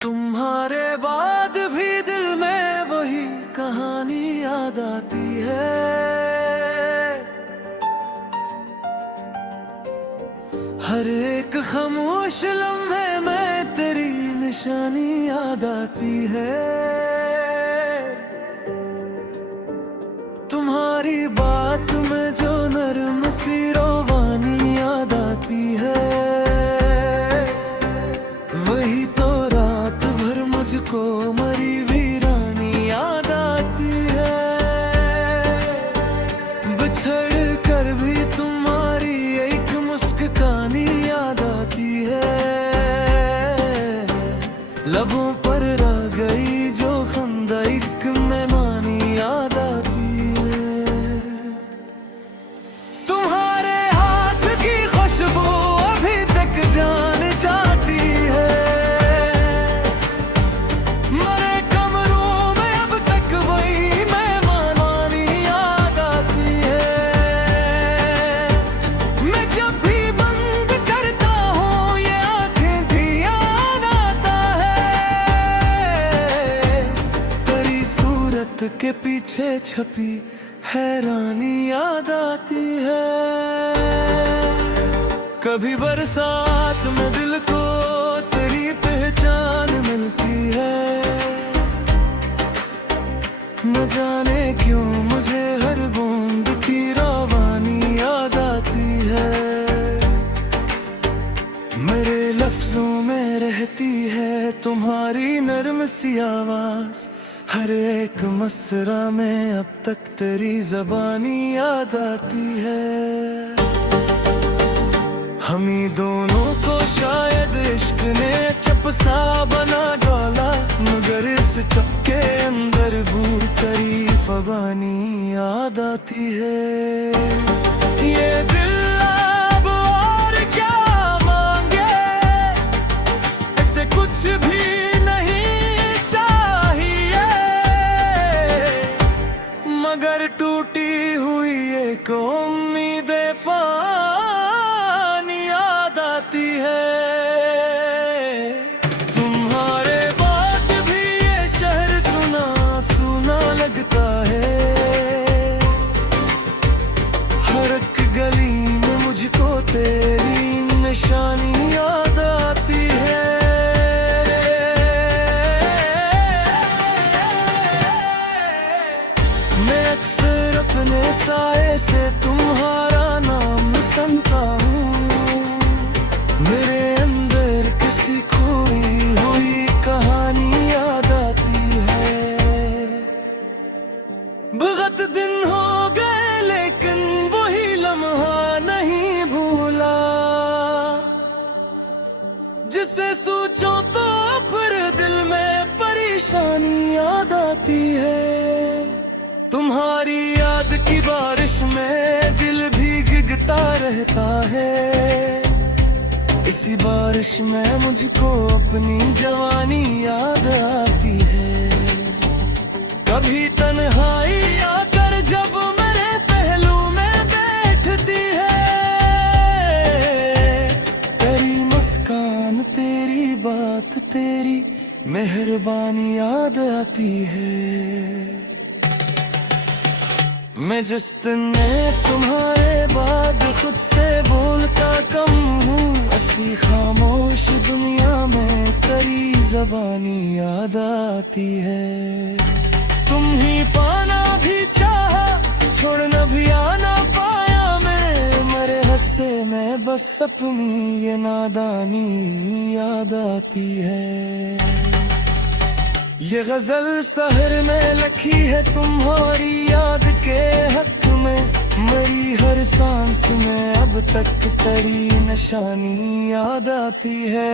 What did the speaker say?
तुम्हारे बाद भी दिल में वही कहानी याद आती है। हर एक खामोश लम्हे में तेरी निशानी याद आती है। तुम्हारी बात में जो नर्म सी रोवानी याद आती है, वही तो रात भर मुझको मरी वीरानी याद आती है। बिछड़ कर भी तुम्हारी एक मुस्कानी याद आती है। लबों पर रह गई जो खंदा एक मेहमानी याद आती है। तुम्हारे हाथ की खुशबू अभी तक जान जाती है। मरे कमरों में अब तक वही मेहमानी याद आती है। मैं जब भी बंद करता हूँ ये आंखें ध्यान आता है। तेरी सूरत के पीछे छपी हैरानी याद आती है। कभी बरसात में दिल को तेरी पहचान मिलती है। न जाने क्यों मुझे हर बूंद की रवानी याद आती है। मेरे लफ्जों में रहती है तुम्हारी नर्म सी आवाज। हर एक मसरा में अब तक तेरी ज़बानी याद आती है। हम ही दोनों को शायद इश्क ने चपसा बना डाला, मगर इस चक्के अंदर बूढ़ तेरी फगानी याद आती है। ये दिल अब और क्या मांगे, ऐसे कुछ भी मगर टूटी हुई एक उम्मीद फानी याद आती है। तुम्हारे बाद भी ये शहर सुना सुना लगता है। हर एक गली में मुझको तेरी निशानी याद आती है। मैं अक्सर अपने साए से तुम्हारा नाम सुनता हूँ। मेरे अंदर किसी खोई हुई कहानी याद आती है। बहुत दिन हो गए लेकिन वही लम्हा नहीं भूला, जिसे सोचो तो फिर दिल में परेशानी याद आती है। तुम्हारी याद की बारिश में दिल भीगता रहता है। इसी बारिश में मुझको अपनी जवानी याद आती है। कभी तन्हाई आकर जब मेरे पहलू में बैठती है। तेरी मुस्कान तेरी बात तेरी मेहरबानी याद आती है। मैं जिस दिन तुम्हारे बाद खुद से बोलता कम हूँ, ऐसी खामोश दुनिया में तेरी ज़बानी याद आती है। तुम ही पाना भी चाहा, छोड़ना भी आना पाया मैं। मेरे हंसे में बस अपनी ये नादानी याद आती है। ये गजल सहर में लिखी है तुम्हारी याद के हक में। मरी हर सांस में अब तक तेरी निशानी याद आती है।